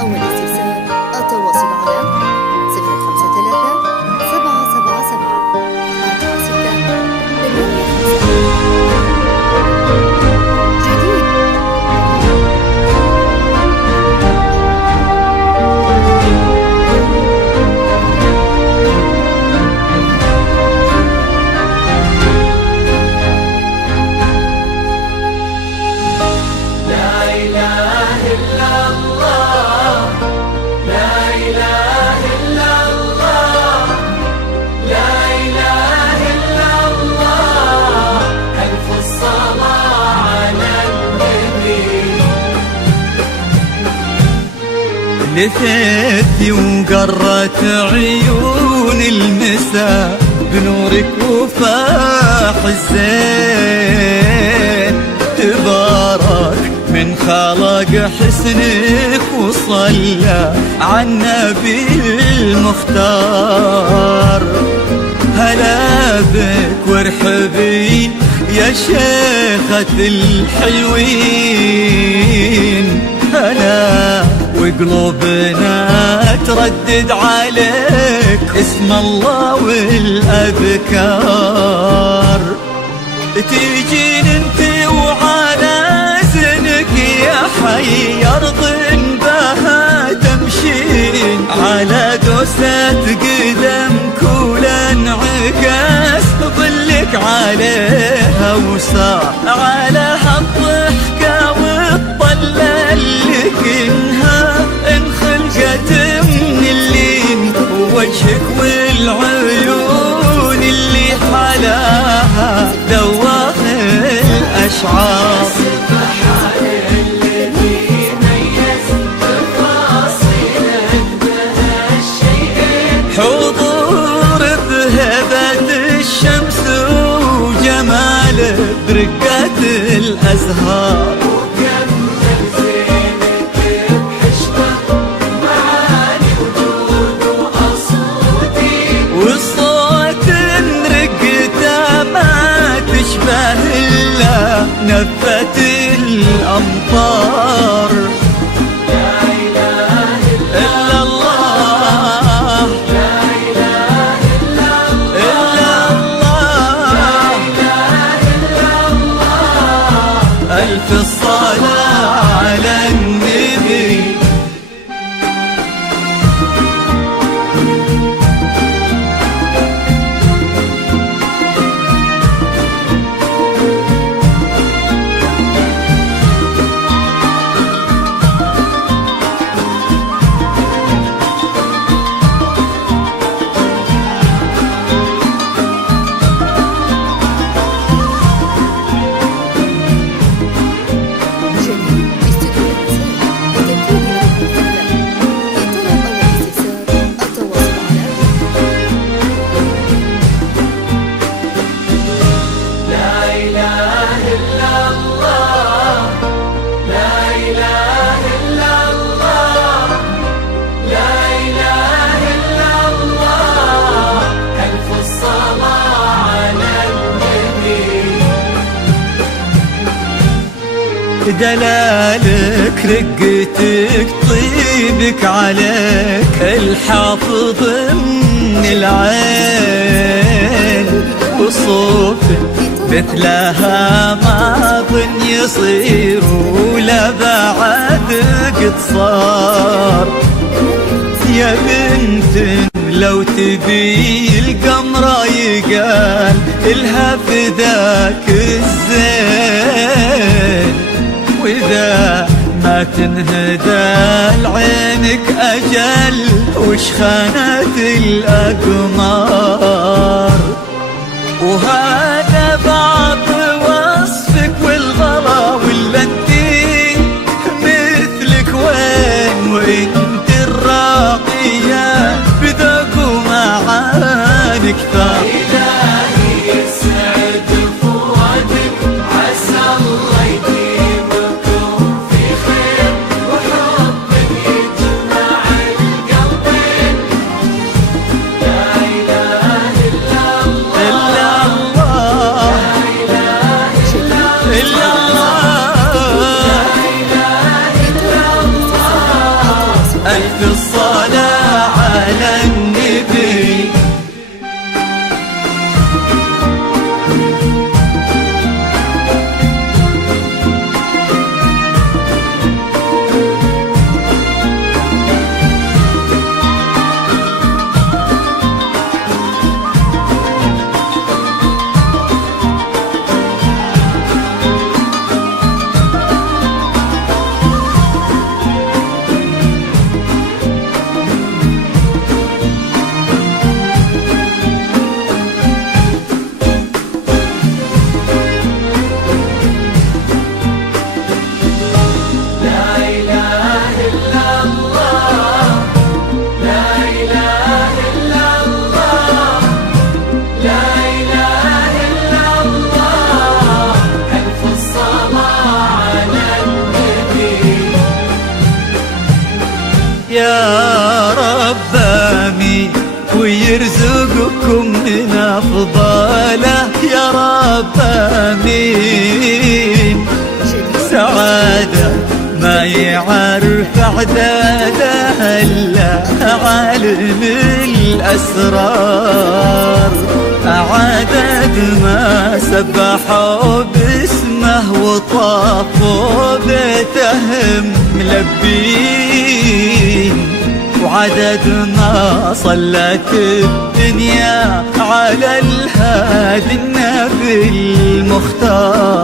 أول استفسار التواصل على 053 777 46 جديد. لثيتي وقرت عيون المساء بنورك وفاح الزين، تبارك من خلق حسنك وصلى على النبي المختار. هلا بك وارحبي يا شيخة الحلوين، هلا وقلوبنا تردد عليك اسم الله والأذكار. تيجين انت وعلى زنك يا حي أرض بها تمشين، على دوسة قدمك ولانعكاس ظلك عليها وسار، على هالضحكة والطلة اللي كنها انخلقت من اللين، ووجهك والعيون اللي حلاها ذواق الأشعار. حضور بهبة الشمس وجمال برقة الأزهار، والصوت رقته ما تشبه إلا نفة الأمطار. ألف الصلاة على النبي. دلالك رقتك طيبك عليك الحافظ من العين، وصوفك مثلها ما ظن يصير ولا بعد قد صار. يا بنت لو تبي القمرة يقال إلها فداك الزين، وإذا ما تنهدى لعينك أجل وش خانت الأقمار. وهذا بعض وصفك والغلا ولا انتي مثلك وين، وانت الراقية بذوق ومعاني كثار. في الصلاة على النبي. يا رب آمين ويرزقكم من أفضاله، يا رب آمين. سعادة ما يعرف عدادها إلا عالم الأسرار، عدد ما سبحوا باسمه وطافوا بيتهم ملبين، وعدد ما صلت الدنيا على الهادي النبي المختار.